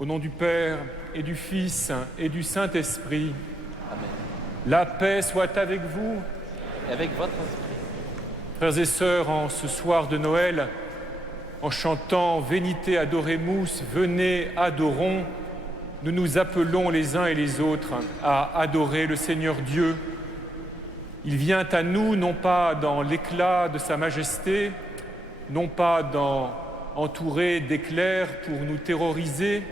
Au nom du Père et du Fils et du Saint-Esprit, Amen. la paix soit avec vous. Et avec votre esprit. Frères et sœurs, en ce soir de Noël, en chantant « Venite adoremus », « Venez, adorons », nous nous appelons les uns et les autres à adorer le Seigneur Dieu. Il vient à nous non pas dans l'éclat de sa majesté, non pas entouré d'éclairs pour nous terroriser,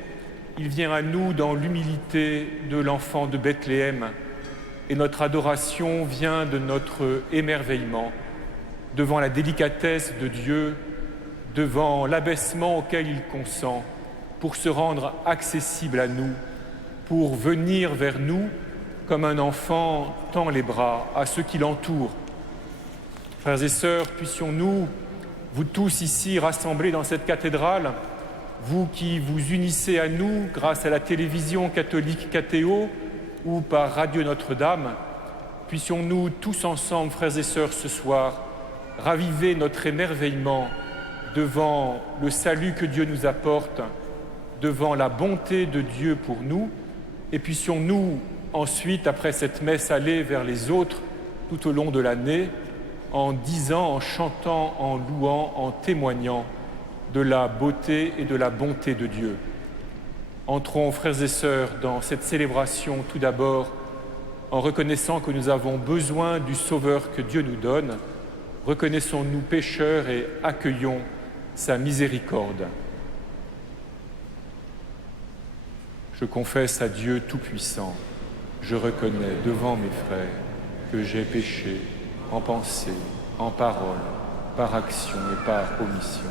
il vient à nous dans l'humilité de l'enfant de Bethléem. Et notre adoration vient de notre émerveillement devant la délicatesse de Dieu, devant l'abaissement auquel il consent pour se rendre accessible à nous, pour venir vers nous comme un enfant tend les bras à ceux qui l'entourent. Frères et sœurs, puissions-nous, vous tous ici rassemblés dans cette cathédrale, vous qui vous unissez à nous grâce à la télévision catholique Catéo ou par Radio Notre-Dame, puissions-nous tous ensemble, frères et sœurs, ce soir, raviver notre émerveillement devant le salut que Dieu nous apporte, devant la bonté de Dieu pour nous, et puissions-nous ensuite, après cette messe, aller vers les autres tout au long de l'année, en disant, en chantant, en louant, en témoignant de la beauté et de la bonté de Dieu. Entrons, frères et sœurs, dans cette célébration tout d'abord en reconnaissant que nous avons besoin du Sauveur que Dieu nous donne. Reconnaissons-nous pécheurs et accueillons sa miséricorde. Je confesse à Dieu Tout-Puissant, je reconnais devant mes frères que j'ai péché en pensée, en parole, par action et par omission.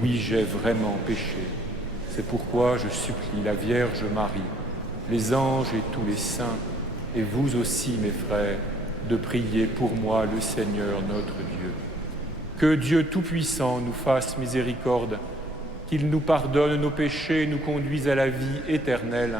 Oui, j'ai vraiment péché. C'est pourquoi je supplie la Vierge Marie, les anges et tous les saints, et vous aussi, mes frères, de prier pour moi le Seigneur notre Dieu. Que Dieu Tout-Puissant nous fasse miséricorde, qu'il nous pardonne nos péchés et nous conduise à la vie éternelle.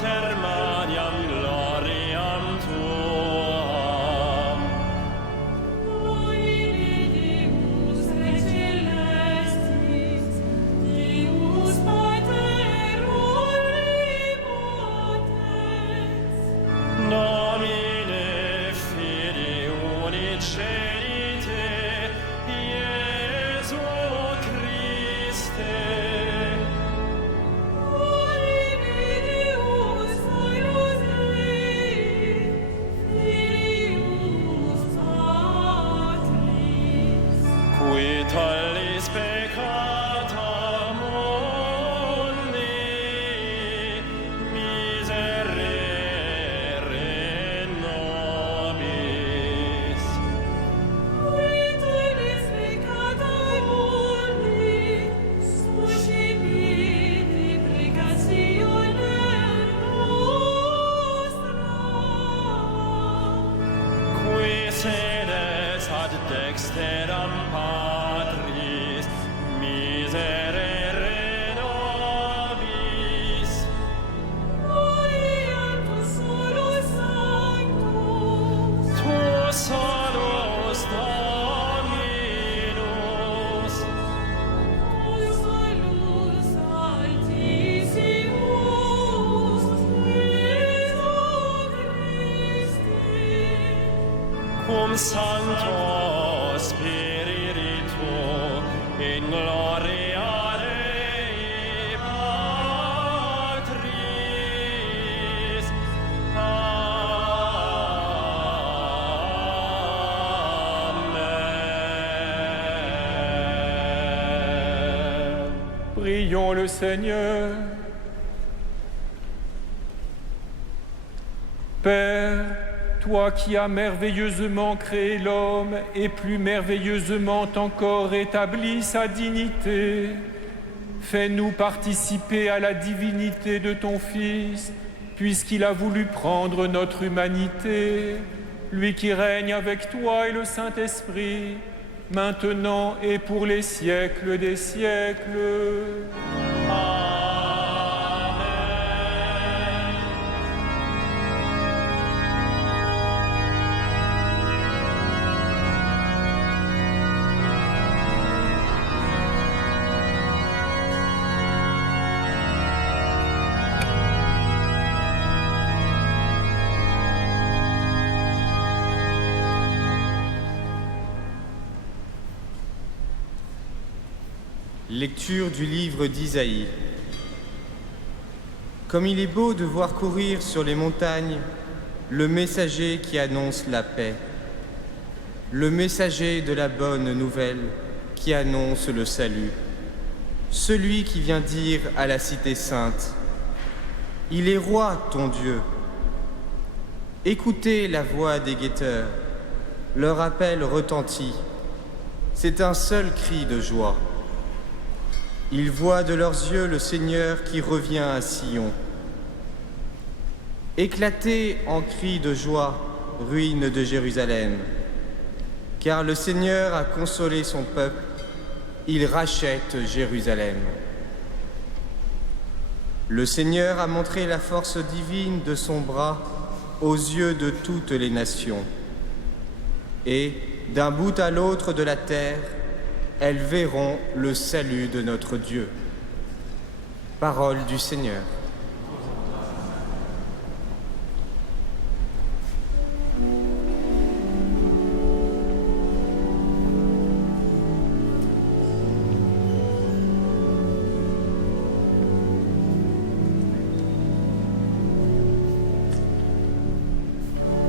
propter maniam gloriam tuam. peccata mundi, miserere nobis. Qui tulis peccata mundi, suscipiti precationem nostra. Qui sedes ad dexteram Patris, miserere nobis. Maria, tu solus sanctus, Tu solus Dominus, tu solus altissimus, Jesu Christi. cum Sancto Spiritu in gloria Dei Patris. Amen. Prions le Seigneur. Père, toi qui as merveilleusement créé l'homme et plus merveilleusement encore établi sa dignité, fais-nous participer à la divinité de ton Fils, puisqu'il a voulu prendre notre humanité, lui qui règne avec toi et le Saint-Esprit, maintenant et pour les siècles des siècles. Lecture du livre d'Isaïe. Comme il est beau de voir courir sur les montagnes le messager qui annonce la paix, le messager de la bonne nouvelle qui annonce le salut, celui qui vient dire à la cité sainte, « Il est roi, ton Dieu ». Écoutez la voix des guetteurs, leur appel retentit, c'est un seul cri de joie. Ils voient de leurs yeux le Seigneur qui revient à Sion. Éclatez en cris de joie, ruines de Jérusalem, car le Seigneur a consolé son peuple, il rachète Jérusalem. Le Seigneur a montré la force divine de son bras aux yeux de toutes les nations. Et, d'un bout à l'autre de la terre, elles verront le salut de notre Dieu. Parole du Seigneur.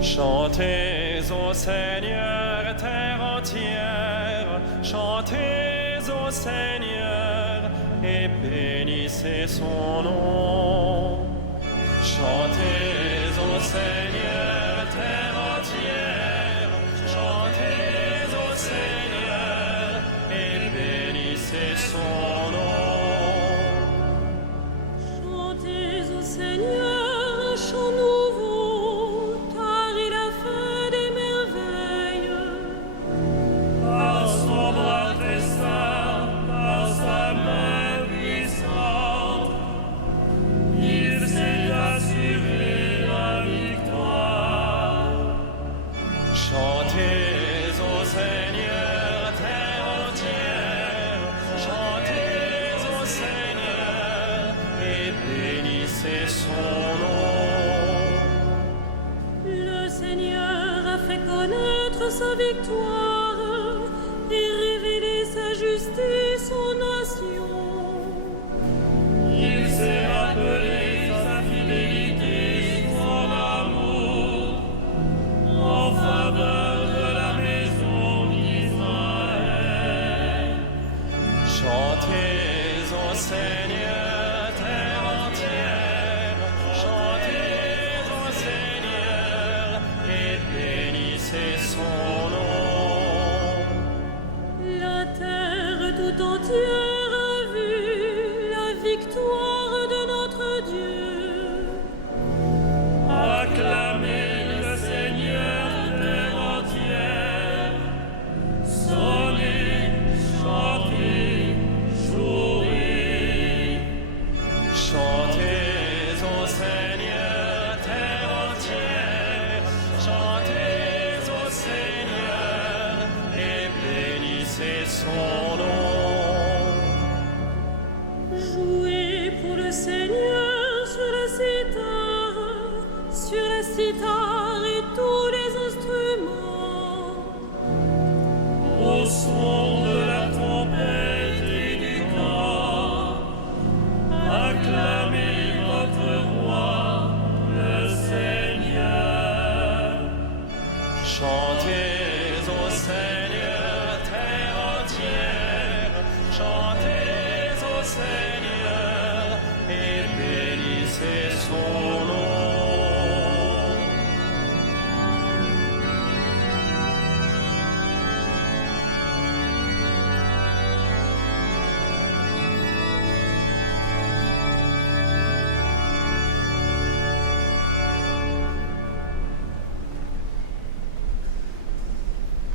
Chantez au Seigneur, terre entière, chantez au Seigneur et bénissez son nom. Chantez au Seigneur, terre entière, chantez au Seigneur et bénissez son nom. Chantez au Seigneur un chant nouveau, car il a fait des merveilles. Par son bras très saint, par sa main puissante, il s'est assuré la victoire. Chantez au Seigneur, terre entière, chantez au Seigneur et bénissez son nom. Le Seigneur a fait connaître sa victoire et révélé sa justice aux nations. Il s'est rappelé sa fidélité, son amour, en faveur de la maison d'Israël. Chantez au Seigneur, terre entière, chantez au Seigneur et bénissez son nom. La terre tout entière a vu la victoire de notre Dieu. Acclamez le Seigneur, terre entière, sonnez, chantez, jouez. Chantez au Seigneur, terre entière, chantez au Seigneur et bénissez son nom. Jouez pour le Seigneur sur la cithare et tous les instruments. Au son de la trompette et du corps, acclamez votre roi, le Seigneur. Chantez au Seigneur, terre entière, chantez au Seigneur et bénissez son nom.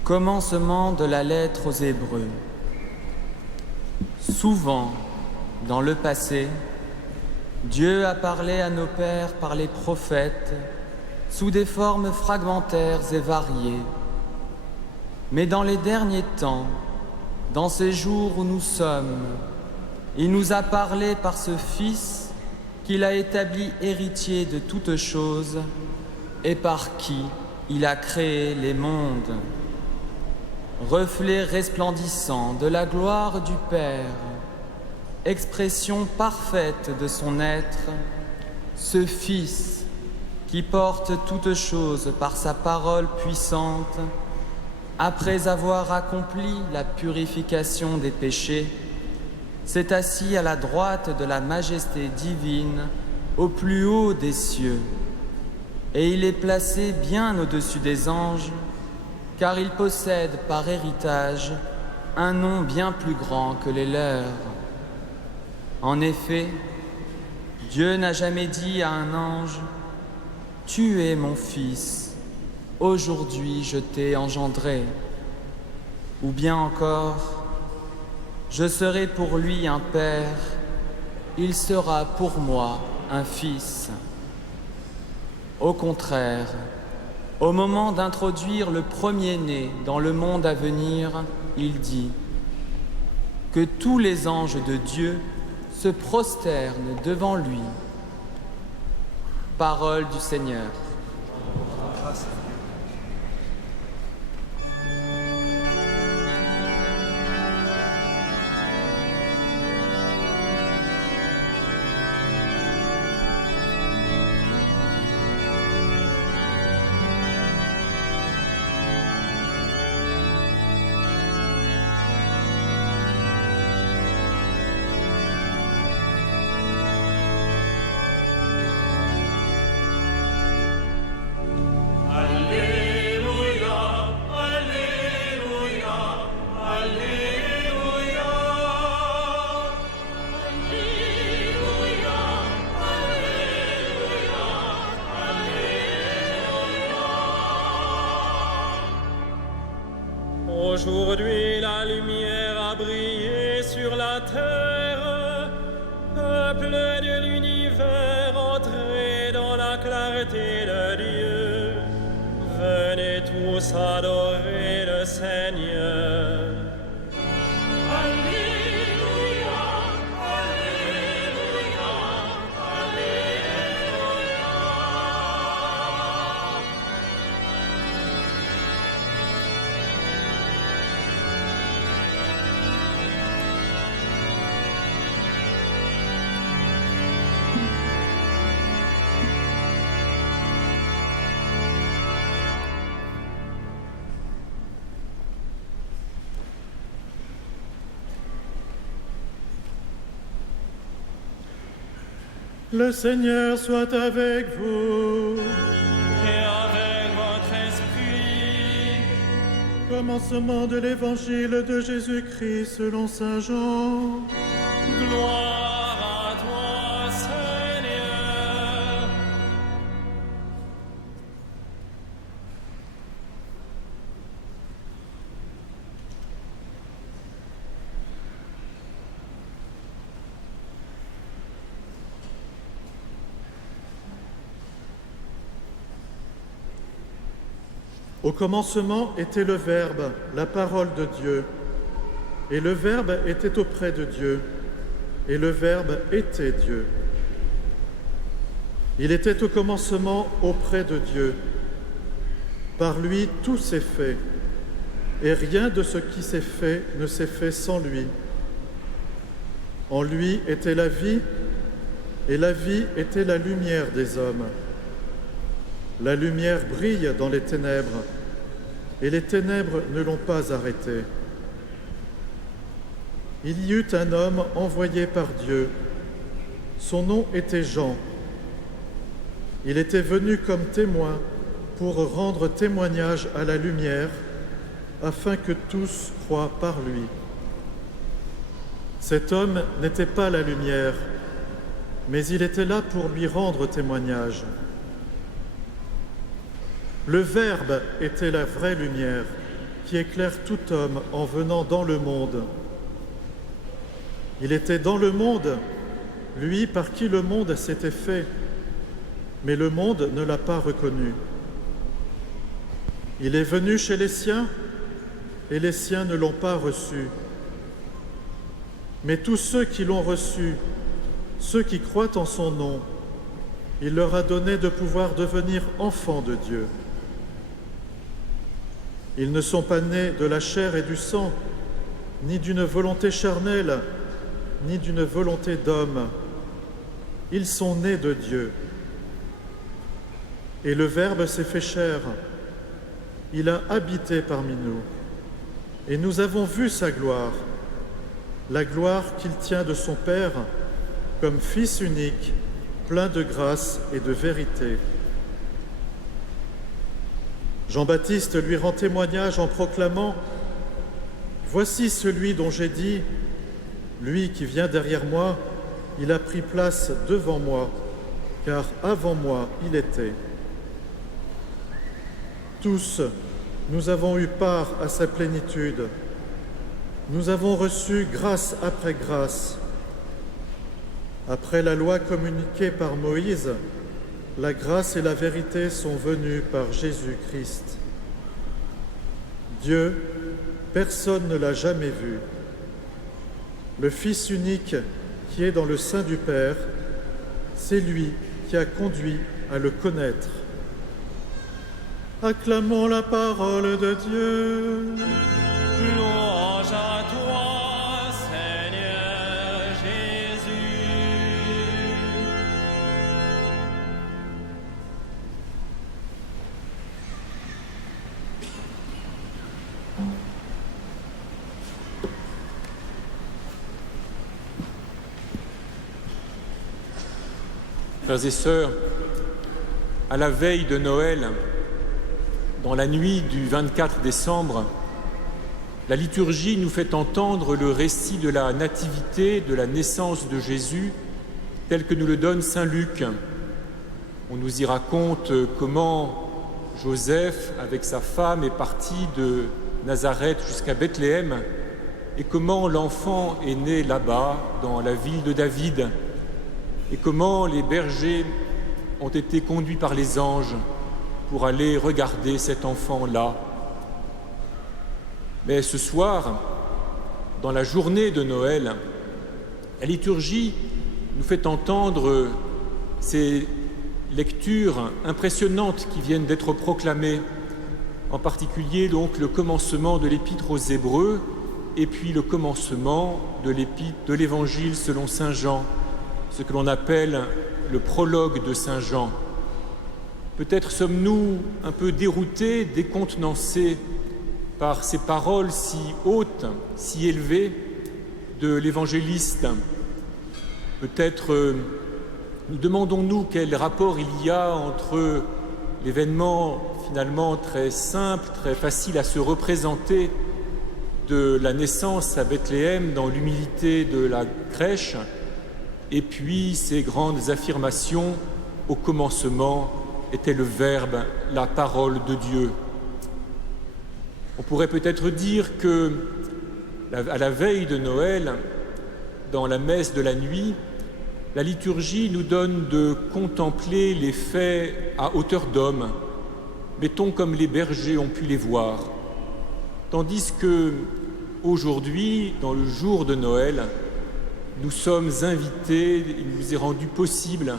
Commencement de la lettre aux Hébreux. Souvent, dans le passé, Dieu a parlé à nos pères par les prophètes sous des formes fragmentaires et variées. Mais dans les derniers temps, dans ces jours où nous sommes, il nous a parlé par ce Fils qu'il a établi héritier de toutes choses et par qui il a créé les mondes. Reflet resplendissant de la gloire du Père, expression parfaite de son être, ce Fils qui porte toutes choses par sa parole puissante, après avoir accompli la purification des péchés, s'est assis à la droite de la majesté divine au plus haut des cieux, et il est placé bien au-dessus des anges, car il possède par héritage un nom bien plus grand que les leurs. En effet, Dieu n'a jamais dit à un ange « Tu es mon fils, aujourd'hui je t'ai engendré », ou bien encore « Je serai pour lui un père, il sera pour moi un fils ». Au contraire, au moment d'introduire le premier-né dans le monde à venir, il dit que tous les anges de Dieu se prosternent devant lui. Parole du Seigneur. Aujourd'hui la lumière a brillé sur la terre, peuple de l'univers, entrez dans la clarté de Dieu. Venez tous adorer le Seigneur. Alléluia, Alléluia, Alléluia. Le Seigneur soit avec vous. Et avec votre esprit. Commencement de l'évangile de Jésus-Christ selon saint Jean. Gloire à toi, Seigneur. Au commencement était le Verbe, la parole de Dieu. Et le Verbe était auprès de Dieu. Et le Verbe était Dieu. Il était au commencement auprès de Dieu. Par lui, tout s'est fait. Et rien de ce qui s'est fait ne s'est fait sans lui. En lui était la vie, et la vie était la lumière des hommes. La lumière brille dans les ténèbres, et les ténèbres ne l'ont pas arrêtée. Il y eut un homme envoyé par Dieu. Son nom était Jean. Il était venu comme témoin pour rendre témoignage à la lumière, afin que tous croient par lui. Cet homme n'était pas la lumière, mais il était là pour lui rendre témoignage. Le Verbe était la vraie lumière qui éclaire tout homme en venant dans le monde. Il était dans le monde, lui par qui le monde s'était fait, mais le monde ne l'a pas reconnu. Il est venu chez les siens, et les siens ne l'ont pas reçu. Mais tous ceux qui l'ont reçu, ceux qui croient en son nom, il leur a donné de pouvoir devenir enfants de Dieu. Ils ne sont pas nés de la chair et du sang, ni d'une volonté charnelle, ni d'une volonté d'homme. Ils sont nés de Dieu. Et le Verbe s'est fait chair. Il a habité parmi nous. Et nous avons vu sa gloire, la gloire qu'il tient de son Père, comme Fils unique, plein de grâce et de vérité. Jean-Baptiste lui rend témoignage en proclamant « Voici celui dont j'ai dit, lui qui vient derrière moi, il a pris place devant moi, car avant moi il était. » Tous, nous avons eu part à sa plénitude. Nous avons reçu grâce après grâce. Après la loi communiquée par Moïse, la grâce et la vérité sont venues par Jésus-Christ. Dieu, personne ne l'a jamais vu. Le Fils unique qui est dans le sein du Père, c'est lui qui a conduit à le connaître. Acclamons la parole de Dieu. Louange à toi, Seigneur Jésus. Frères et sœurs, à la veille de Noël, dans la nuit du 24 décembre, la liturgie nous fait entendre le récit de la nativité, de la naissance de Jésus, tel que nous le donne saint Luc. On nous y raconte comment Joseph, avec sa femme, est parti de Nazareth jusqu'à Bethléem et comment l'enfant est né là-bas, dans la ville de David, et comment les bergers ont été conduits par les anges pour aller regarder cet enfant-là. Mais ce soir, dans la journée de Noël, la liturgie nous fait entendre ces lectures impressionnantes qui viennent d'être proclamées, en particulier donc le commencement de l'Épître aux Hébreux et puis le commencement de l'Évangile selon saint Jean, ce que l'on appelle le prologue de saint Jean. Peut-être sommes-nous un peu déroutés, décontenancés par ces paroles si hautes, si élevées de l'évangéliste. Peut-être Nous demandons-nous quel rapport il y a entre l'événement finalement très simple, très facile à se représenter de la naissance à Bethléem dans l'humilité de la crèche, et puis ces grandes affirmations: au commencement était le Verbe, la parole de Dieu. On pourrait peut-être dire que, à la veille de Noël, dans la messe de la nuit, la liturgie nous donne de contempler les faits à hauteur d'homme, mettons comme les bergers ont pu les voir, tandis que, aujourd'hui, dans le jour de Noël, nous sommes invités, il nous est rendu possible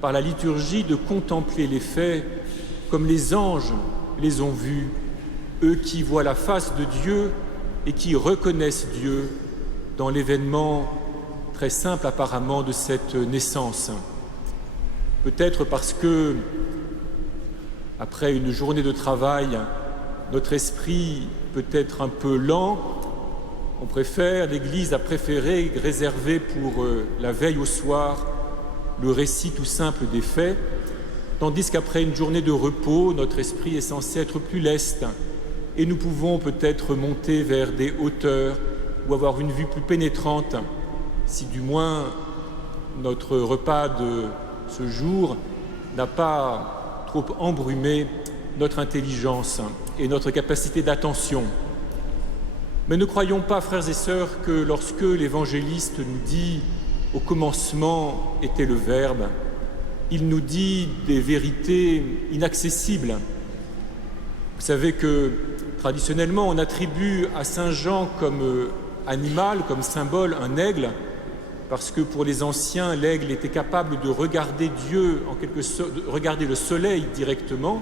par la liturgie de contempler les faits comme les anges les ont vus, eux qui voient la face de Dieu et qui reconnaissent Dieu dans l'événement très simple apparemment de cette naissance. Peut-être parce que, après une journée de travail, notre esprit peut être un peu lent, l'Église a préféré réserver pour la veille au soir le récit tout simple des faits, tandis qu'après une journée de repos, notre esprit est censé être plus leste et nous pouvons peut-être monter vers des hauteurs ou avoir une vue plus pénétrante, si du moins notre repas de ce jour n'a pas trop embrumé notre intelligence et notre capacité d'attention. Mais ne croyons pas, frères et sœurs, que lorsque l'évangéliste nous dit « au commencement était le Verbe », il nous dit des vérités inaccessibles. Vous savez que traditionnellement, on attribue à Saint Jean comme animal, comme symbole, un aigle, parce que pour les anciens, l'aigle était capable de regarder Dieu, en quelque sorte, de regarder le soleil directement,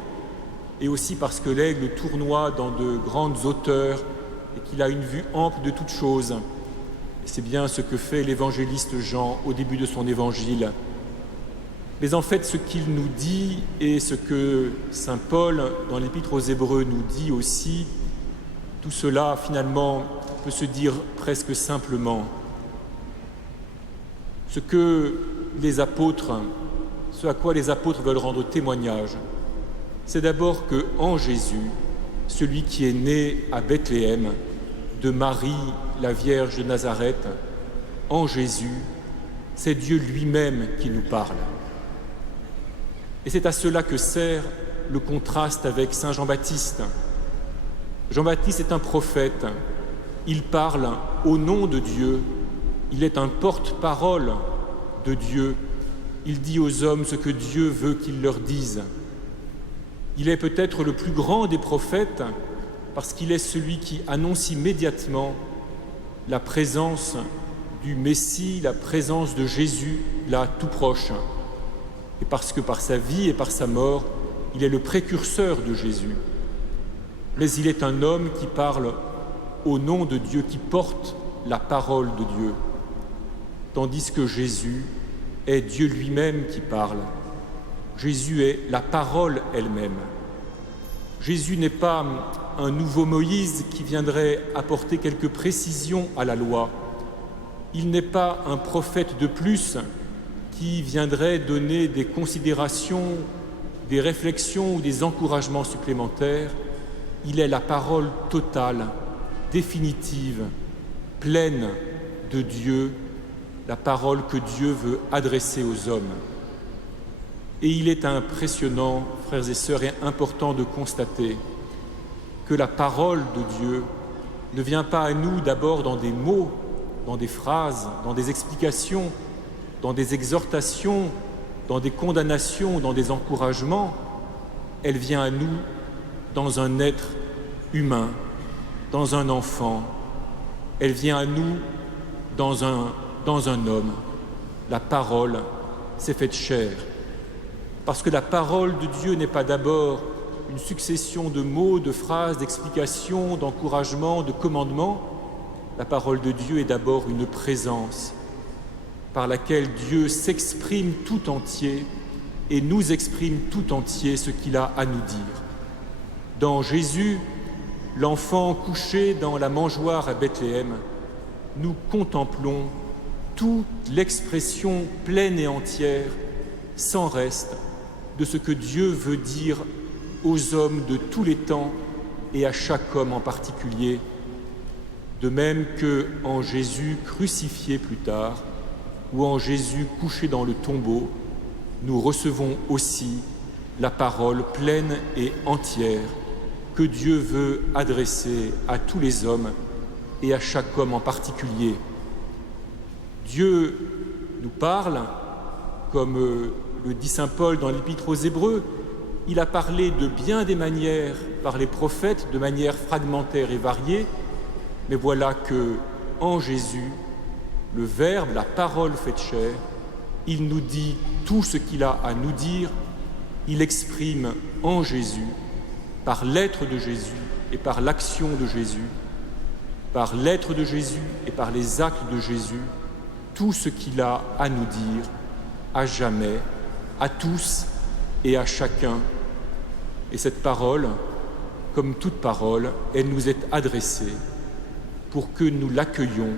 et aussi parce que l'aigle tournoie dans de grandes hauteurs et qu'il a une vue ample de toutes choses. Et c'est bien ce que fait l'évangéliste Jean au début de son évangile. Mais en fait, ce qu'il nous dit et ce que saint Paul, dans l'Épître aux Hébreux, nous dit aussi, tout cela, finalement, peut se dire presque simplement. Ce à quoi les apôtres veulent rendre témoignage, c'est d'abord que, en Jésus, celui qui est né à Bethléem, de Marie, la Vierge de Nazareth, en Jésus, c'est Dieu lui-même qui nous parle. Et c'est à cela que sert le contraste avec saint Jean-Baptiste. Jean-Baptiste est un prophète, il parle au nom de Dieu, il est un porte-parole de Dieu, il dit aux hommes ce que Dieu veut qu'ils leur disent. Il est peut-être le plus grand des prophètes parce qu'il est celui qui annonce immédiatement la présence du Messie, la présence de Jésus là tout proche. Et parce que par sa vie et par sa mort, il est le précurseur de Jésus. Mais il est un homme qui parle au nom de Dieu, qui porte la parole de Dieu, tandis que Jésus est Dieu lui-même qui parle. Jésus est la parole elle-même. Jésus n'est pas un nouveau Moïse qui viendrait apporter quelques précisions à la loi. Il n'est pas un prophète de plus qui viendrait donner des considérations, des réflexions ou des encouragements supplémentaires. Il est la parole totale, définitive, pleine de Dieu, la parole que Dieu veut adresser aux hommes. Et il est impressionnant, frères et sœurs, et important de constater que la parole de Dieu ne vient pas à nous d'abord dans des mots, dans des phrases, dans des explications, dans des exhortations, dans des condamnations, dans des encouragements. Elle vient à nous dans un être humain, dans un enfant. Elle vient à nous dans un homme. La parole s'est faite chair. Parce que la parole de Dieu n'est pas d'abord une succession de mots, de phrases, d'explications, d'encouragements, de commandements. La parole de Dieu est d'abord une présence par laquelle Dieu s'exprime tout entier et nous exprime tout entier ce qu'il a à nous dire. Dans Jésus, l'enfant couché dans la mangeoire à Bethléem, nous contemplons toute l'expression pleine et entière sans reste de ce que Dieu veut dire aux hommes de tous les temps et à chaque homme en particulier, de même que en Jésus crucifié plus tard ou en Jésus couché dans le tombeau, nous recevons aussi la parole pleine et entière que Dieu veut adresser à tous les hommes et à chaque homme en particulier. Dieu nous parle, comme le dit saint Paul dans l'Épître aux Hébreux, il a parlé de bien des manières par les prophètes, de manière fragmentaire et variée, mais voilà que, en Jésus, le Verbe, la parole faite chair, il nous dit tout ce qu'il a à nous dire, il exprime en Jésus, par l'être de Jésus et par l'action de Jésus, par l'être de Jésus et par les actes de Jésus, tout ce qu'il a à nous dire, à jamais, à tous et à chacun. Et cette parole, comme toute parole, elle nous est adressée pour que nous l'accueillions,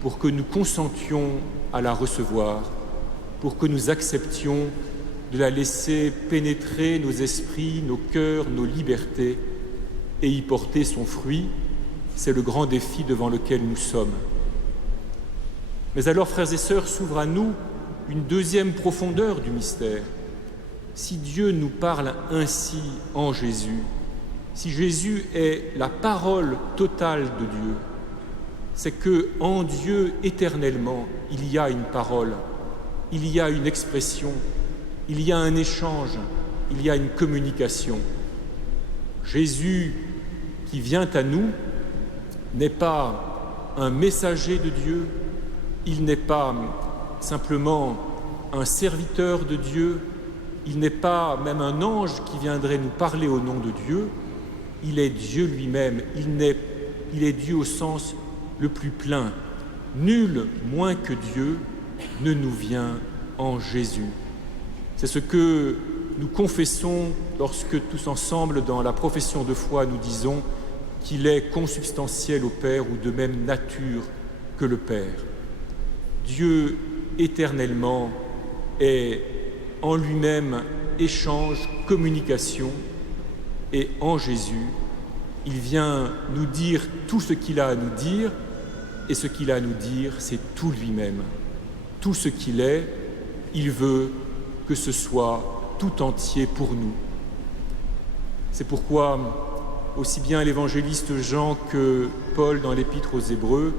pour que nous consentions à la recevoir, pour que nous acceptions de la laisser pénétrer nos esprits, nos cœurs, nos libertés et y porter son fruit. C'est le grand défi devant lequel nous sommes. Mais alors, frères et sœurs, s'ouvre à nous une deuxième profondeur du mystère. Si Dieu nous parle ainsi en Jésus, si Jésus est la parole totale de Dieu, c'est que en Dieu éternellement, il y a une parole, il y a une expression, il y a un échange, il y a une communication. Jésus qui vient à nous n'est pas un messager de Dieu, il n'est pas simplement un serviteur de Dieu, il n'est pas même un ange qui viendrait nous parler au nom de Dieu, il est Dieu lui-même, il est Dieu au sens le plus plein. Nul moins que Dieu ne nous vient en Jésus. C'est ce que nous confessons lorsque tous ensemble dans la profession de foi nous disons qu'il est consubstantiel au Père ou de même nature que le Père. Dieu éternellement est en lui-même échange, communication, et en Jésus, il vient nous dire tout ce qu'il a à nous dire, et ce qu'il a à nous dire, c'est tout lui-même. Tout ce qu'il est, il veut que ce soit tout entier pour nous. C'est pourquoi, aussi bien l'évangéliste Jean que Paul dans l'Épître aux Hébreux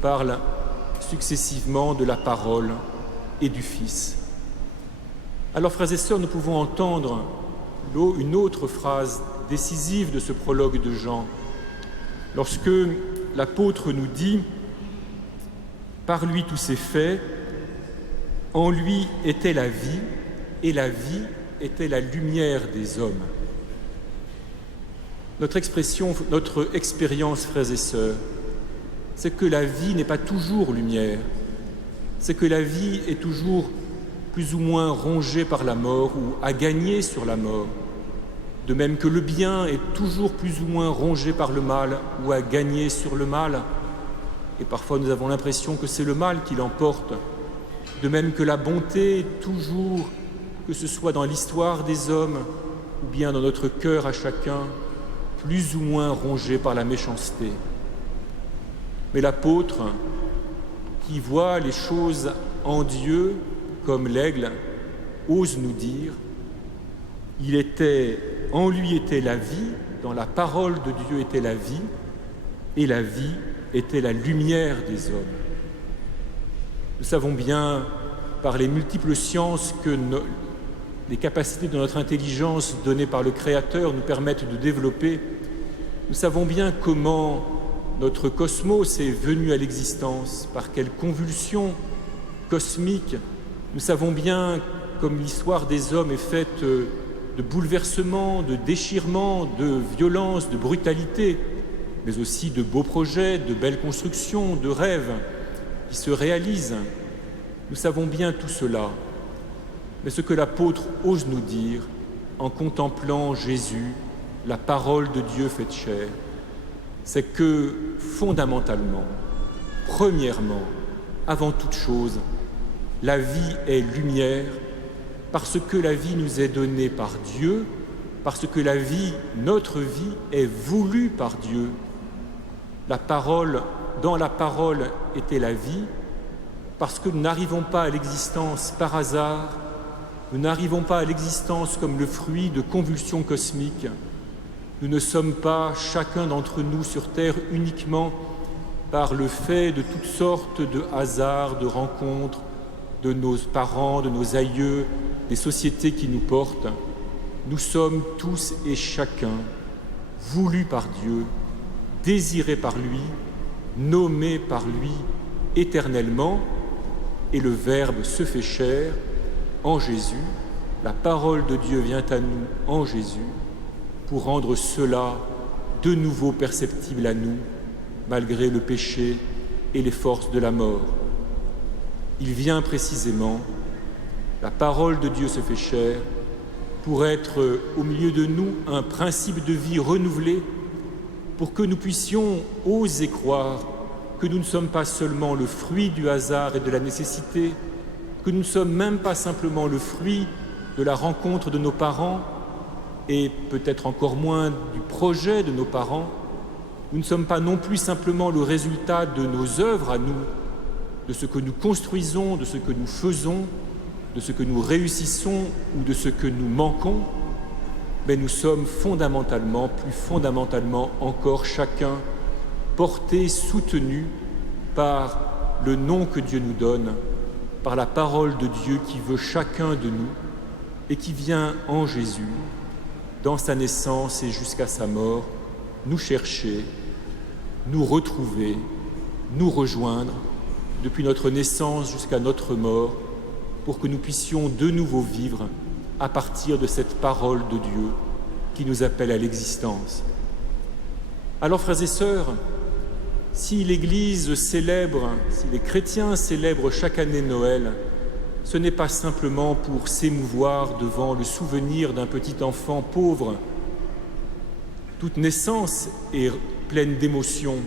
parlent successivement de la parole et du Fils. Alors, frères et sœurs, nous pouvons entendre une autre phrase décisive de ce prologue de Jean, lorsque l'apôtre nous dit « Par lui tout s'est fait, en lui était la vie, et la vie était la lumière des hommes. » Notre expression, notre expérience, frères et sœurs, c'est que la vie n'est pas toujours lumière, c'est que la vie est toujours plus ou moins rongée par la mort ou à gagner sur la mort, de même que le bien est toujours plus ou moins rongé par le mal ou à gagner sur le mal, et parfois nous avons l'impression que c'est le mal qui l'emporte, de même que la bonté est toujours, que ce soit dans l'histoire des hommes ou bien dans notre cœur à chacun, plus ou moins rongée par la méchanceté. Mais l'apôtre, qui voit les choses en Dieu comme l'aigle, ose nous dire en lui était la vie, dans la parole de Dieu était la vie, et la vie était la lumière des hommes. Nous savons bien, par les multiples sciences que les capacités de notre intelligence données par le Créateur nous permettent de développer, nous savons bien comment notre cosmos est venu à l'existence, par quelle convulsion cosmique. Nous savons bien comme l'histoire des hommes est faite de bouleversements, de déchirements, de violences, de brutalité, mais aussi de beaux projets, de belles constructions, de rêves qui se réalisent. Nous savons bien tout cela. Mais ce que l'apôtre ose nous dire en contemplant Jésus, la parole de Dieu faite chair, c'est que fondamentalement, premièrement, avant toute chose, la vie est lumière parce que la vie nous est donnée par Dieu, parce que la vie, notre vie, est voulue par Dieu. La parole, dans la parole était la vie, parce que nous n'arrivons pas à l'existence par hasard, nous n'arrivons pas à l'existence comme le fruit de convulsions cosmiques. Nous ne sommes pas, chacun d'entre nous sur Terre, uniquement par le fait de toutes sortes de hasards, de rencontres, de nos parents, de nos aïeux, des sociétés qui nous portent. Nous sommes tous et chacun voulus par Dieu, désirés par lui, nommés par lui éternellement, et le Verbe se fait chair en Jésus. La parole de Dieu vient à nous en Jésus pour rendre cela de nouveau perceptible à nous, malgré le péché et les forces de la mort. Il vient précisément, la parole de Dieu se fait chair, pour être au milieu de nous un principe de vie renouvelé, pour que nous puissions oser croire que nous ne sommes pas seulement le fruit du hasard et de la nécessité, que nous ne sommes même pas simplement le fruit de la rencontre de nos parents et peut-être encore moins du projet de nos parents. Nous ne sommes pas non plus simplement le résultat de nos œuvres à nous, de ce que nous construisons, de ce que nous faisons, de ce que nous réussissons ou de ce que nous manquons, mais nous sommes fondamentalement, plus fondamentalement encore chacun, portés, soutenus par le nom que Dieu nous donne, par la parole de Dieu qui veut chacun de nous et qui vient en Jésus, dans sa naissance et jusqu'à sa mort, nous chercher, nous retrouver, nous rejoindre depuis notre naissance jusqu'à notre mort, pour que nous puissions de nouveau vivre à partir de cette parole de Dieu qui nous appelle à l'existence. Alors, frères et sœurs, si l'Église célèbre, si les chrétiens célèbrent chaque année Noël, ce n'est pas simplement pour s'émouvoir devant le souvenir d'un petit enfant pauvre. Toute naissance est pleine d'émotions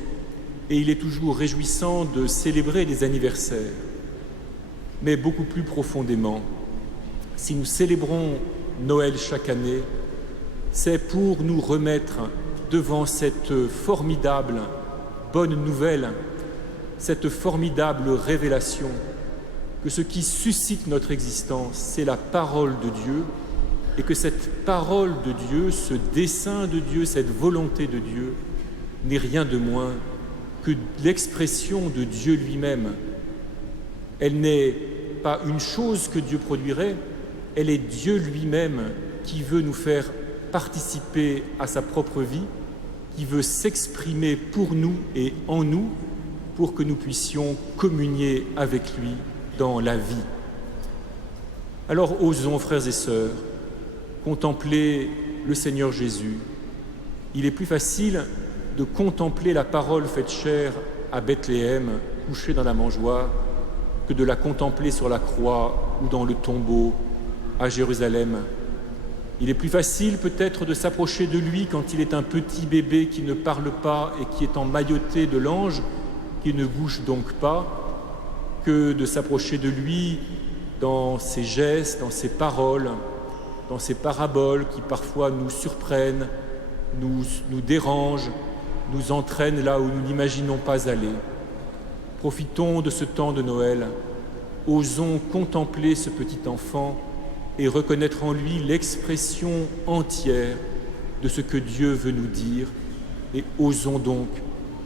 et il est toujours réjouissant de célébrer les anniversaires. Mais beaucoup plus profondément, si nous célébrons Noël chaque année, c'est pour nous remettre devant cette formidable bonne nouvelle, cette formidable révélation que ce qui suscite notre existence, c'est la parole de Dieu, et que cette parole de Dieu, ce dessein de Dieu, cette volonté de Dieu, n'est rien de moins que l'expression de Dieu lui-même. Elle n'est pas une chose que Dieu produirait, elle est Dieu lui-même qui veut nous faire participer à sa propre vie, qui veut s'exprimer pour nous et en nous, pour que nous puissions communier avec lui dans la vie. Alors osons, frères et sœurs, contempler le Seigneur Jésus. Il est plus facile de contempler la parole faite chair à Bethléem, couchée dans la mangeoire, que de la contempler sur la croix ou dans le tombeau à Jérusalem. Il est plus facile peut-être de s'approcher de lui quand il est un petit bébé qui ne parle pas et qui est emmailloté de l'ange, qui ne bouge donc pas, que de s'approcher de lui dans ses gestes, dans ses paroles, dans ses paraboles qui parfois nous surprennent, nous dérangent, nous entraînent là où nous n'imaginons pas aller. Profitons de ce temps de Noël, osons contempler ce petit enfant et reconnaître en lui l'expression entière de ce que Dieu veut nous dire, et osons donc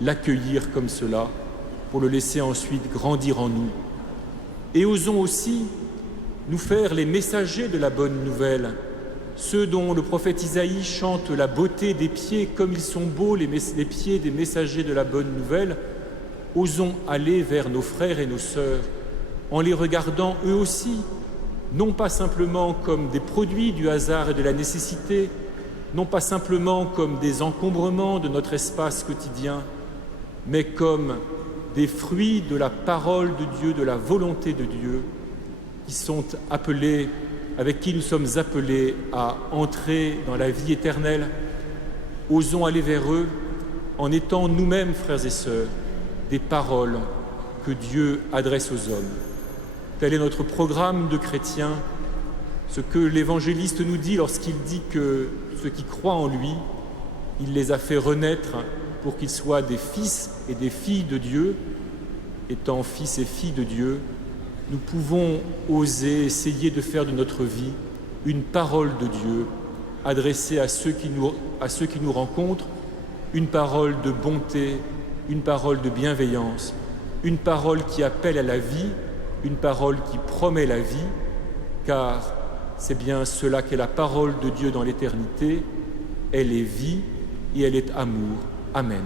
l'accueillir comme cela pour le laisser ensuite grandir en nous. Et osons aussi nous faire les messagers de la bonne nouvelle, ceux dont le prophète Isaïe chante la beauté des pieds, comme ils sont beaux les pieds des messagers de la bonne nouvelle. Osons aller vers nos frères et nos sœurs en les regardant eux aussi, non pas simplement comme des produits du hasard et de la nécessité, non pas simplement comme des encombrements de notre espace quotidien, mais comme des fruits de la parole de Dieu, de la volonté de Dieu, qui sont appelés, avec qui nous sommes appelés à entrer dans la vie éternelle. Osons aller vers eux en étant nous-mêmes, frères et sœurs, des paroles que Dieu adresse aux hommes. Tel est notre programme de chrétiens, Ce que l'évangéliste nous dit lorsqu'il dit que ceux qui croient en lui, il les a fait renaître pour qu'ils soient des fils et des filles de Dieu. Étant fils et filles de Dieu, nous pouvons oser essayer de faire de notre vie une parole de Dieu adressée à ceux qui nous rencontrent, une parole de bonté, une parole de bienveillance, une parole qui appelle à la vie, une parole qui promet la vie, car c'est bien cela qu'est la parole de Dieu dans l'éternité. Elle est vie et elle est amour. Amen.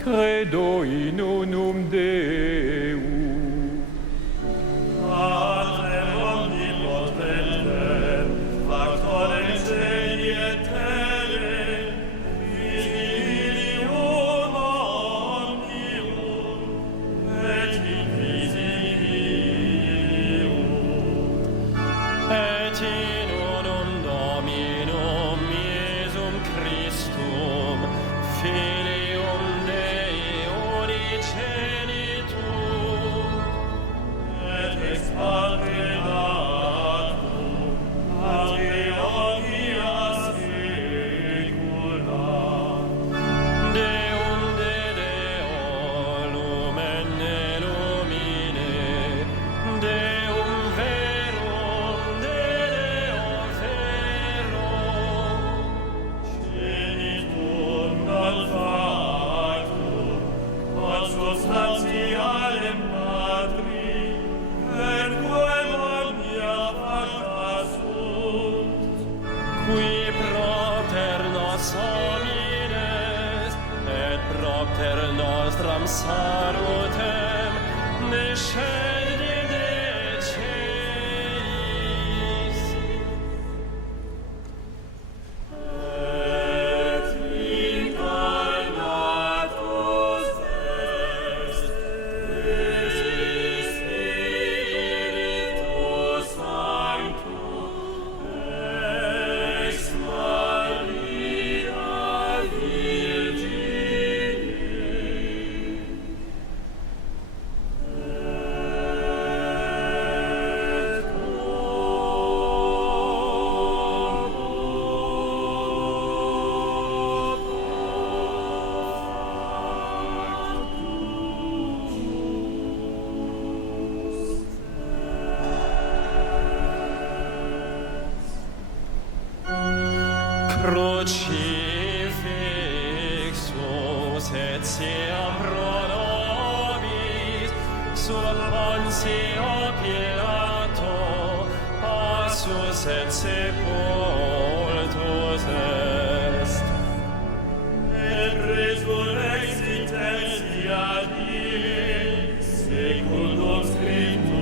Credo in unum Deum. Patrem omnipotentem, factorem celi et terrae, Filium omnium, et invisibilium, et in unum Dominum Iesum Christum, Filium Dei unigenitum, et ex parte natum, patriarchia saecula. Deum de Deo lumen lumine, Deum verum de Deo verum, genitum non factum, quod substantialem Patri, per quem omnia facta sunt, qui propter nos homines, et propter nostram salutem, descendim de celis. Et incarnatus est, Spiritus Sanctus, ex Maria Virginie, Crucifixus et siam pro nobis sub Pontio Pilato passus et sepultus est, et resurrexit tertia dies secundum Scripturas,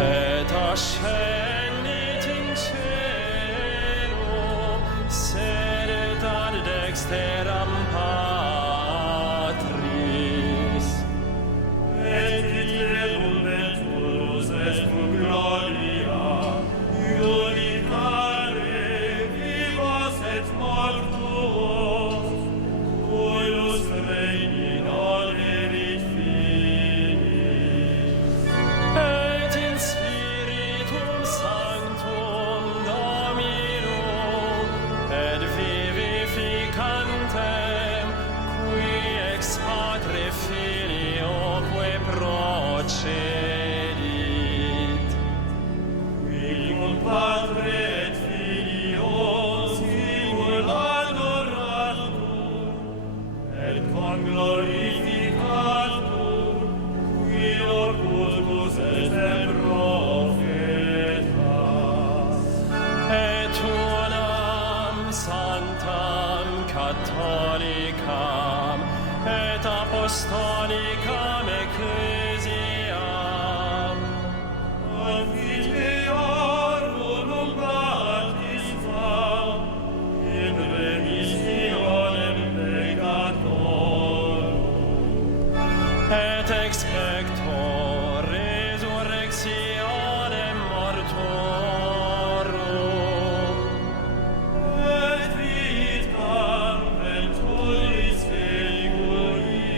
et ascendit in caelo, sedet ad dexteram Patris, et iterum venturus est cum gloria, apostolicam ecclesiam, Confiteorum baptismam in remissionem peccatorum. et expecto resurrectionem mortorum, Et vitam venturis seculi.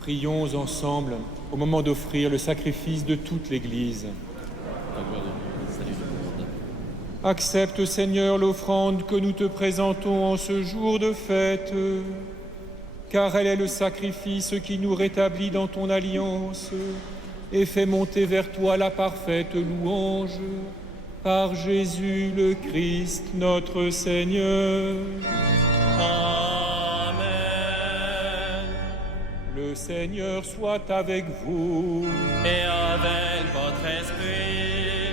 Prions ensemble au moment d'offrir le sacrifice de toute l'Église. La gloire de Dieu, le salut du monde. Accepte, Seigneur, l'offrande que nous te présentons en ce jour de fête, car elle est le sacrifice qui nous rétablit dans ton alliance et fait monter vers toi la parfaite louange. Par Jésus le Christ, notre Seigneur. Amen. Le Seigneur soit avec vous. Et avec votre esprit,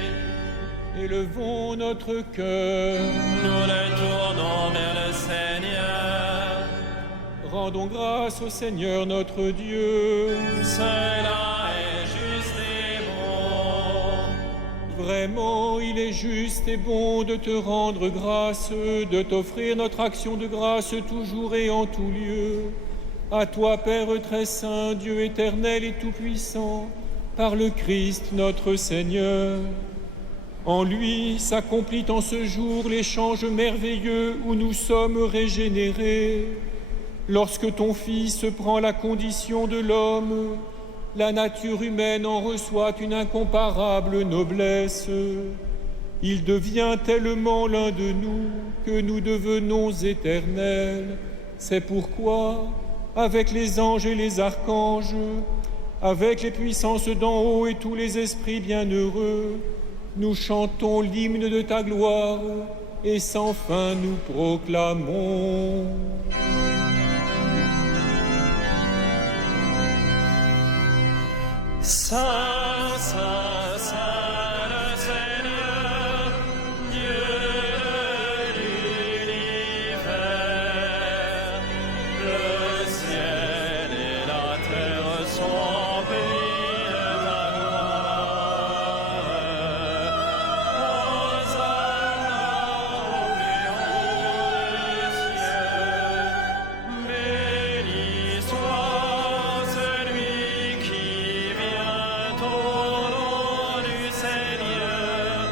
Élevons notre cœur. nous le tournons vers le Seigneur. Rendons grâce au Seigneur notre Dieu. Cela est juste et bon. Vraiment, il est juste et bon de te rendre grâce, de t'offrir notre action de grâce toujours et en tout lieu. À toi, Père très saint, Dieu éternel et tout-puissant, par le Christ notre Seigneur. En lui s'accomplit en ce jour l'échange merveilleux où nous sommes régénérés. Lorsque ton Fils prend la condition de l'homme, la nature humaine en reçoit une incomparable noblesse. Il devient tellement l'un de nous que nous devenons éternels. C'est pourquoi, avec les anges et les archanges, avec les puissances d'en haut et tous les esprits bienheureux, nous chantons l'hymne de ta gloire et sans fin nous proclamons. Saint, Saint, Saint, le Seigneur, Dieu de l'univers. Le ciel et la terre sont remplis de ta gloire. Hosanna au plus haut des cieux. Béni soit celui qui vient au nom du Seigneur.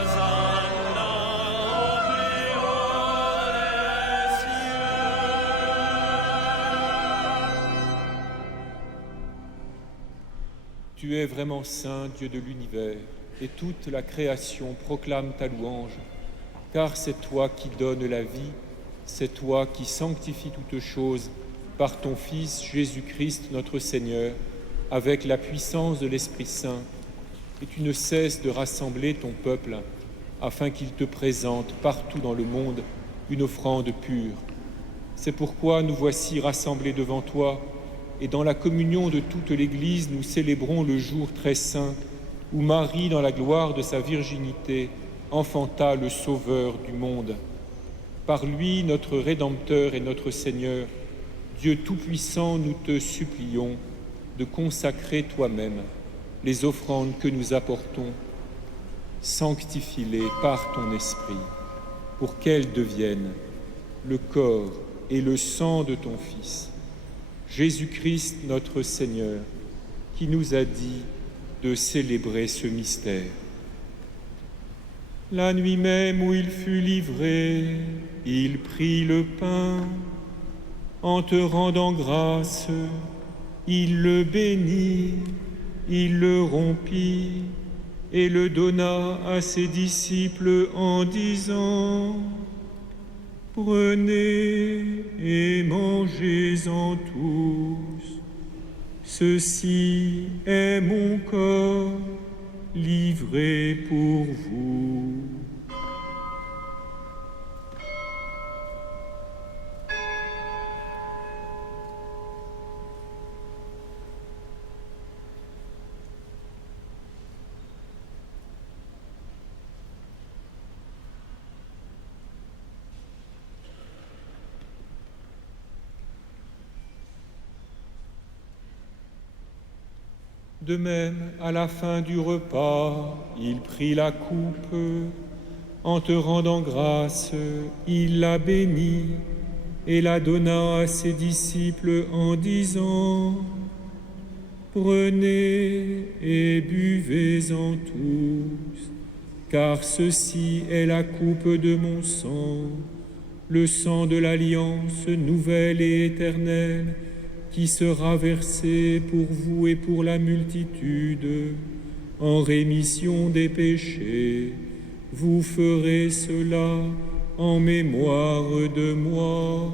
Hosanna au plus haut des cieux. Tu es vraiment saint, Dieu de l'univers, et toute la création proclame ta louange, car c'est toi qui donnes la vie, c'est toi qui sanctifies toutes choses par ton Fils Jésus-Christ notre Seigneur, avec la puissance de l'Esprit Saint, et tu ne cesses de rassembler ton peuple, afin qu'il te présente partout dans le monde une offrande pure. C'est pourquoi nous voici rassemblés devant toi, et dans la communion de toute l'Église, nous célébrons le jour très saint où Marie, dans la gloire de sa virginité, enfanta le Sauveur du monde. Par lui, notre Rédempteur et notre Seigneur, Dieu Tout-Puissant, nous te supplions de consacrer toi-même les offrandes que nous apportons. Sanctifie-les par ton Esprit, pour qu'elles deviennent le corps et le sang de ton Fils, Jésus-Christ notre Seigneur, qui nous a dit de célébrer ce mystère. La nuit même où il fut livré, il prit le pain. En te rendant grâce, il le bénit, il le rompit et le donna à ses disciples en disant : Prenez et mangez-en tous. Ceci est mon corps livré pour vous. De même, à la fin du repas, il prit la coupe. En te rendant grâce, il la bénit et la donna à ses disciples en disant : Prenez et buvez-en tous, car ceci est la coupe de mon sang, le sang de l'alliance nouvelle et éternelle, qui sera versé pour vous et pour la multitude en rémission des péchés. Vous ferez cela en mémoire de moi.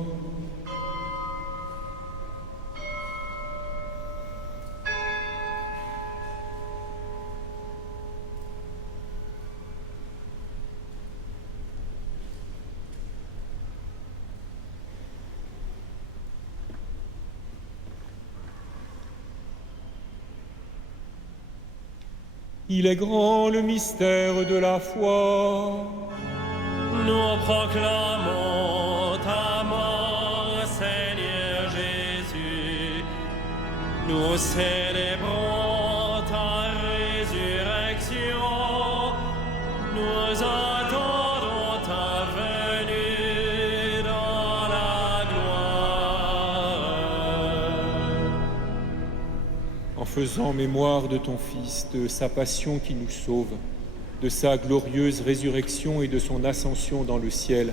Il est grand le mystère de la foi. Nous proclamons ta mort, Seigneur Jésus. Nous célébrons ta résurrection. Nous attendons ta venue dans la gloire. En faisant mémoire de ton Fils, de sa passion qui nous sauve, de sa glorieuse résurrection et de son ascension dans le ciel,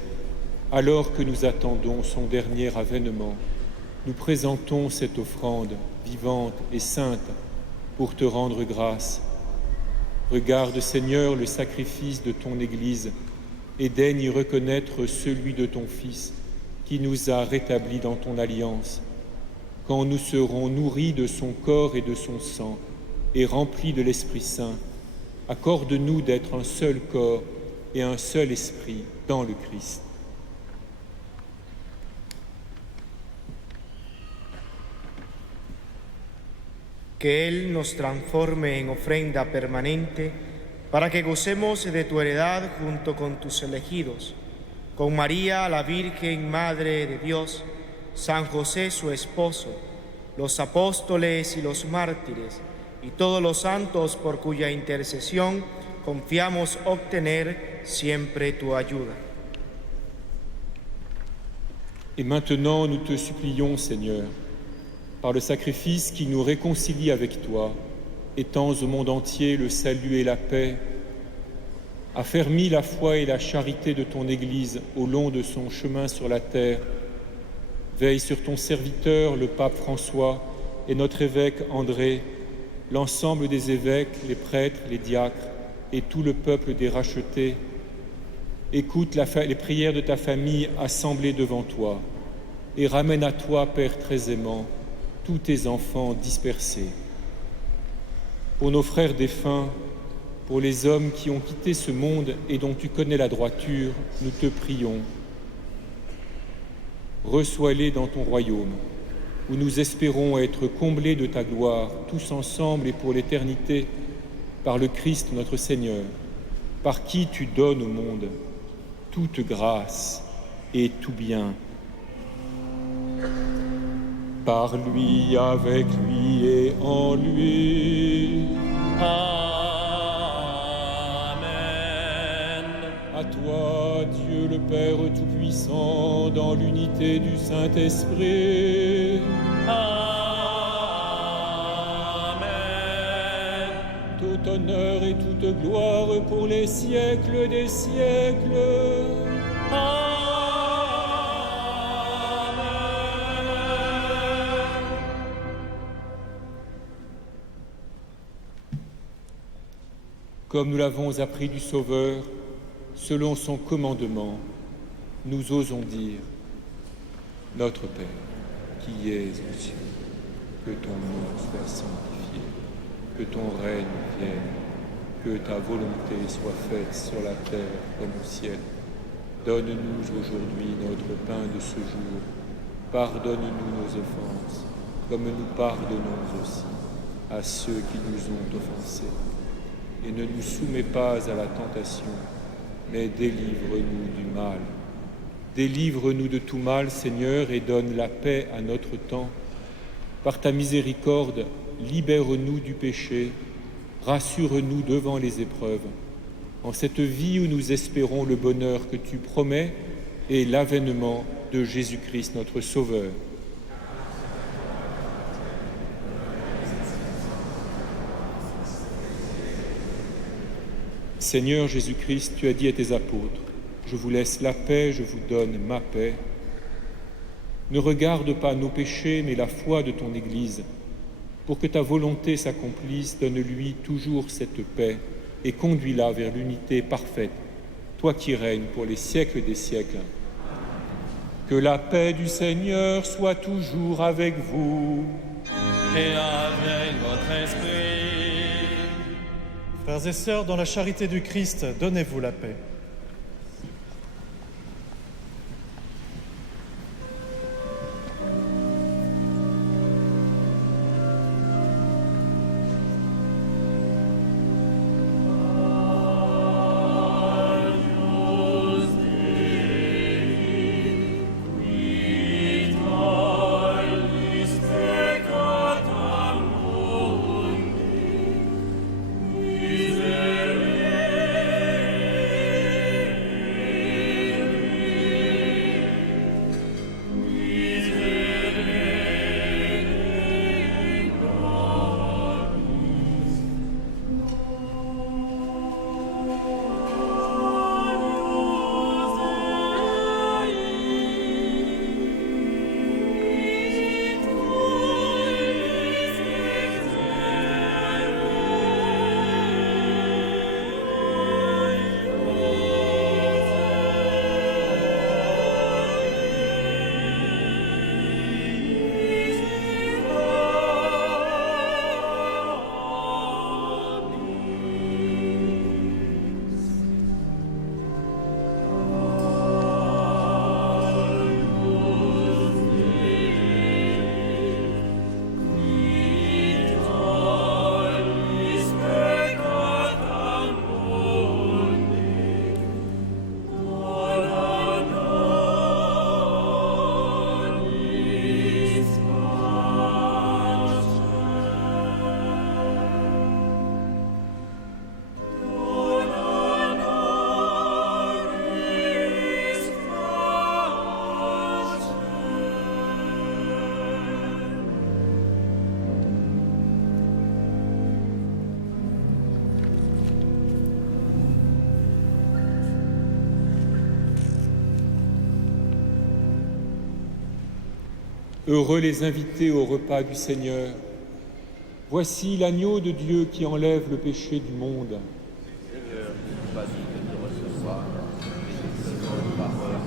alors que nous attendons son dernier avènement, nous présentons cette offrande vivante et sainte pour te rendre grâce. Regarde, Seigneur, le sacrifice de ton Église et daigne y reconnaître celui de ton Fils qui nous a rétablis dans ton alliance. Quand nous serons nourris de son corps et de son sang et remplis de l'Esprit Saint, accorde-nous d'être un seul corps et un seul esprit dans le Christ. Que Él nos transforme en ofrenda permanente para que gocemos de tu heredad junto con tus elegidos, con María, la Virgen Madre de Dios, San José, su esposo, los apóstoles y los mártires, y todos los santos por cuya intercesión confiamos obtener siempre tu ayuda. Et maintenant, nous te supplions, Seigneur, par le sacrifice qui nous réconcilie avec toi, étends au monde entier le salut et la paix, affermis la foi et la charité de ton Église au long de son chemin sur la terre. Veille sur ton serviteur, le pape François, et notre évêque André, l'ensemble des évêques, les prêtres, les diacres et tout le peuple des rachetés. Écoute les prières de ta famille assemblée devant toi et ramène à toi, Père très aimant, tous tes enfants dispersés. Pour nos frères défunts, pour les hommes qui ont quitté ce monde et dont tu connais la droiture, nous te prions. Reçois-les dans ton royaume, où nous espérons être comblés de ta gloire, tous ensemble et pour l'éternité, par le Christ notre Seigneur, par qui tu donnes au monde toute grâce et tout bien. Par lui, avec lui et en lui. Amen. À toi, Dieu le Père Tout-Puissant, dans l'unité du Saint-Esprit. Amen. Tout honneur et toute gloire pour les siècles des siècles. Amen. Comme nous l'avons appris du Sauveur, selon son commandement, nous osons dire « Notre Père, qui es aux cieux, que ton nom soit sanctifié, que ton règne vienne, que ta volonté soit faite sur la terre comme au ciel. Donne-nous aujourd'hui notre pain de ce jour. Pardonne-nous nos offenses, comme nous pardonnons aussi à ceux qui nous ont offensés. Et ne nous soumets pas à la tentation, mais délivre-nous du mal. Délivre-nous de tout mal, Seigneur, et donne la paix à notre temps. Par ta miséricorde, libère-nous du péché, rassure-nous devant les épreuves. En cette vie où nous espérons le bonheur que tu promets et l'avènement de Jésus-Christ, notre Sauveur. Seigneur Jésus-Christ, tu as dit à tes apôtres, « Je vous laisse la paix, je vous donne ma paix. Ne regarde pas nos péchés, mais la foi de ton Église. Pour que ta volonté s'accomplisse, donne-lui toujours cette paix et conduis-la vers l'unité parfaite, toi qui règnes pour les siècles des siècles. Que la paix du Seigneur soit toujours avec vous. Et avec votre esprit. Frères et sœurs, dans la charité du Christ, donnez-vous la paix. Heureux les invités au repas du Seigneur. Voici l'agneau de Dieu qui enlève le péché du monde. Seigneur, pas digne de recevoir, mais seulement une parole.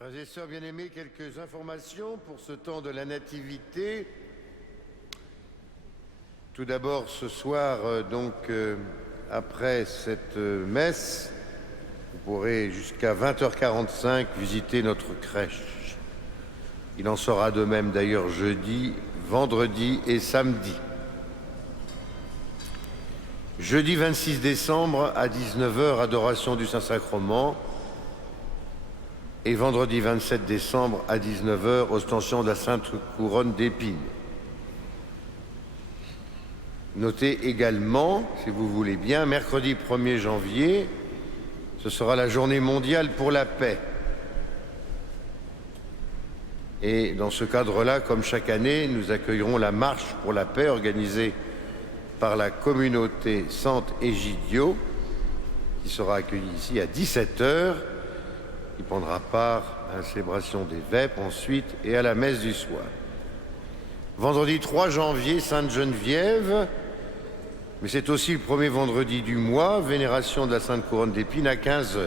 Frères et sœurs bien-aimés, quelques informations pour ce temps de la Nativité. Tout d'abord, ce soir, après cette messe, vous pourrez jusqu'à 20h45 visiter notre crèche. Il en sera de même d'ailleurs jeudi, vendredi et samedi. Jeudi 26 décembre à 19h, adoration du Saint-Sacrement. Et vendredi 27 décembre à 19h, ostension de la Sainte Couronne d'Épines. Notez également, si vous voulez bien, mercredi 1er janvier, ce sera la journée mondiale pour la paix. Et dans ce cadre-là, comme chaque année, nous accueillerons la marche pour la paix organisée par la communauté Sant'Egidio, qui sera accueillie ici à 17h. Il prendra part à la célébration des vêpres ensuite et à la messe du soir. Vendredi 3 janvier, Sainte Geneviève, mais c'est aussi le premier vendredi du mois, vénération de la Sainte Couronne d'Épines à 15h.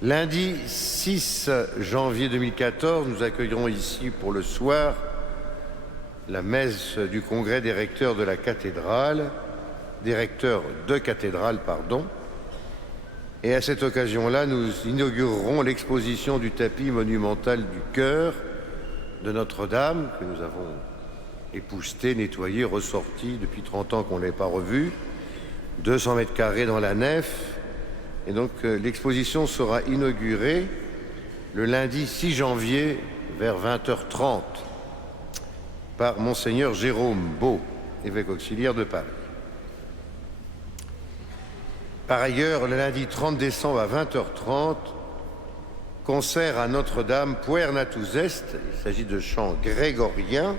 Lundi 6 janvier 2014, nous accueillerons ici pour le soir la messe du congrès des recteurs de la cathédrale, Et à cette occasion-là, nous inaugurerons l'exposition du tapis monumental du chœur de Notre-Dame, que nous avons épousseté, nettoyé, ressorti depuis 30 ans qu'on ne l'ait pas revu. 200 mètres carrés dans la nef. Et donc l'exposition sera inaugurée le lundi 6 janvier vers 20h30 par Monseigneur Jérôme Beau, évêque auxiliaire de Paris. Par ailleurs, le lundi 30 décembre à 20h30, concert à Notre-Dame Puer Natus Est. Il s'agit de chants grégoriens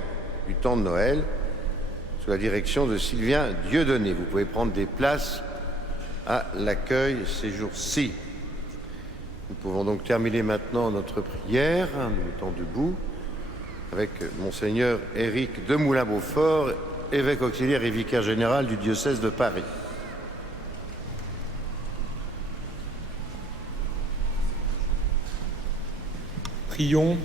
du temps de Noël, sous la direction de Sylvain Dieudonné. Vous pouvez prendre des places à l'accueil ces jours-ci. Nous pouvons donc terminer maintenant notre prière, nous mettons debout, avec Monseigneur Éric de Moulin-Beaufort, évêque auxiliaire et vicaire général du diocèse de Paris. Prions.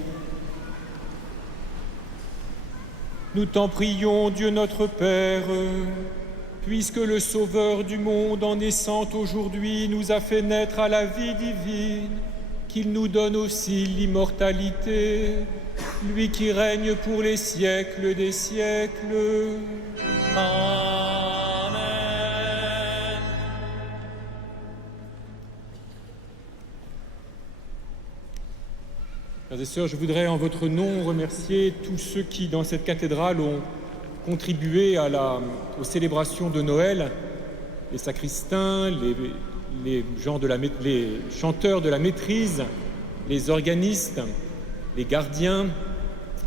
Nous t'en prions, Dieu notre Père, puisque le Sauveur du monde, en naissant aujourd'hui, nous a fait naître à la vie divine, qu'il nous donne aussi l'immortalité, lui qui règne pour les siècles des siècles. Amen. Frères et sœurs, je voudrais en votre nom remercier tous ceux qui, dans cette cathédrale, ont contribué aux célébrations de Noël, les sacristains, les chanteurs de la maîtrise, les organistes, les gardiens,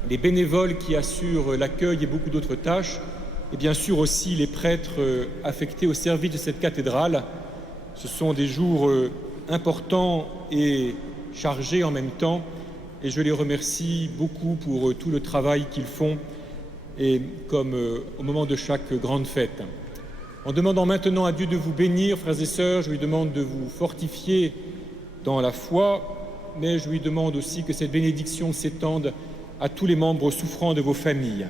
les bénévoles qui assurent l'accueil et beaucoup d'autres tâches, et bien sûr aussi les prêtres affectés au service de cette cathédrale. Ce sont des jours importants et chargés en même temps, et je les remercie beaucoup pour tout le travail qu'ils font, et comme au moment de chaque grande fête. En demandant maintenant à Dieu de vous bénir, frères et sœurs, je lui demande de vous fortifier dans la foi, mais je lui demande aussi que cette bénédiction s'étende à tous les membres souffrant de vos familles.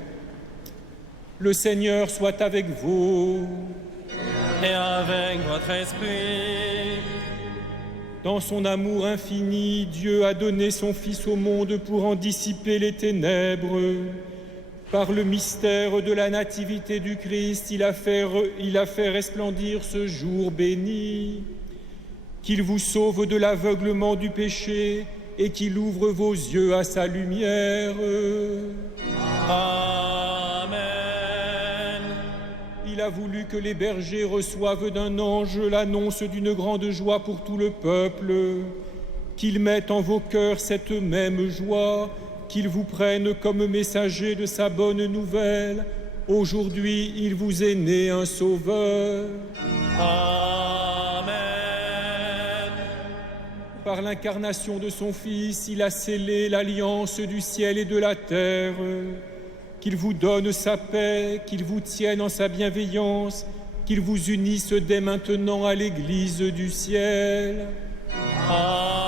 Le Seigneur soit avec vous. Et avec votre esprit. Dans son amour infini, Dieu a donné son Fils au monde pour en dissiper les ténèbres. Par le mystère de la nativité du Christ, il a fait resplendir ce jour béni. Qu'il vous sauve de l'aveuglement du péché et qu'il ouvre vos yeux à sa lumière. Amen. Il a voulu que les bergers reçoivent d'un ange l'annonce d'une grande joie pour tout le peuple. Qu'il mette en vos cœurs cette même joie, qu'il vous prenne comme messager de sa bonne nouvelle. Aujourd'hui, il vous est né un sauveur. Amen. Par l'incarnation de son Fils, il a scellé l'alliance du ciel et de la terre. Qu'il vous donne sa paix, qu'il vous tienne en sa bienveillance, qu'il vous unisse dès maintenant à l'Église du ciel. Amen.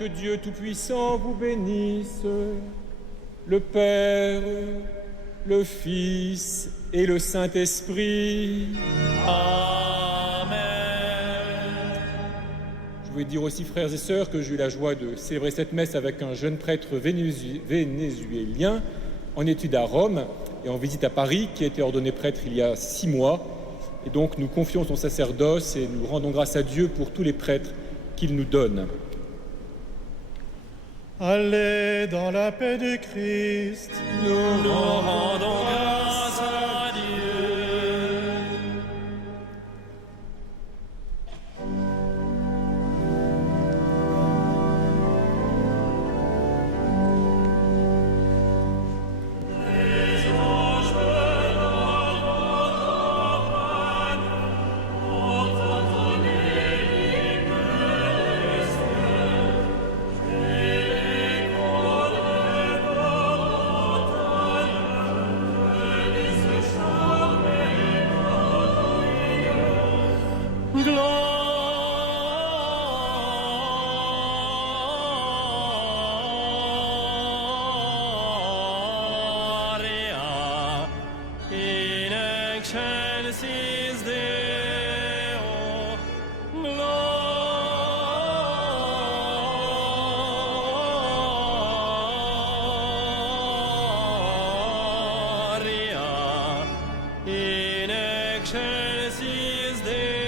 que Dieu Tout-Puissant vous bénisse, le Père, le Fils et le Saint-Esprit. Amen. Je voulais dire aussi, frères et sœurs, que j'ai eu la joie de célébrer cette messe avec un jeune prêtre vénézuélien en études à Rome et en visite à Paris, qui a été ordonné prêtre il y a 6 mois. Et donc nous confions son sacerdoce et nous rendons grâce à Dieu pour tous les prêtres qu'il nous donne. Allez dans la paix du Christ. Nous rendons grâce à Dieu. Gloria in excelsis Deo. Gloria in excelsis Deo.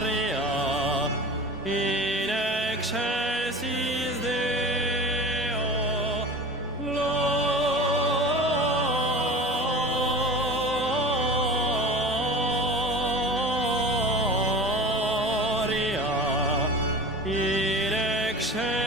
Gloria in excelsis Deo. Gloria in excelsis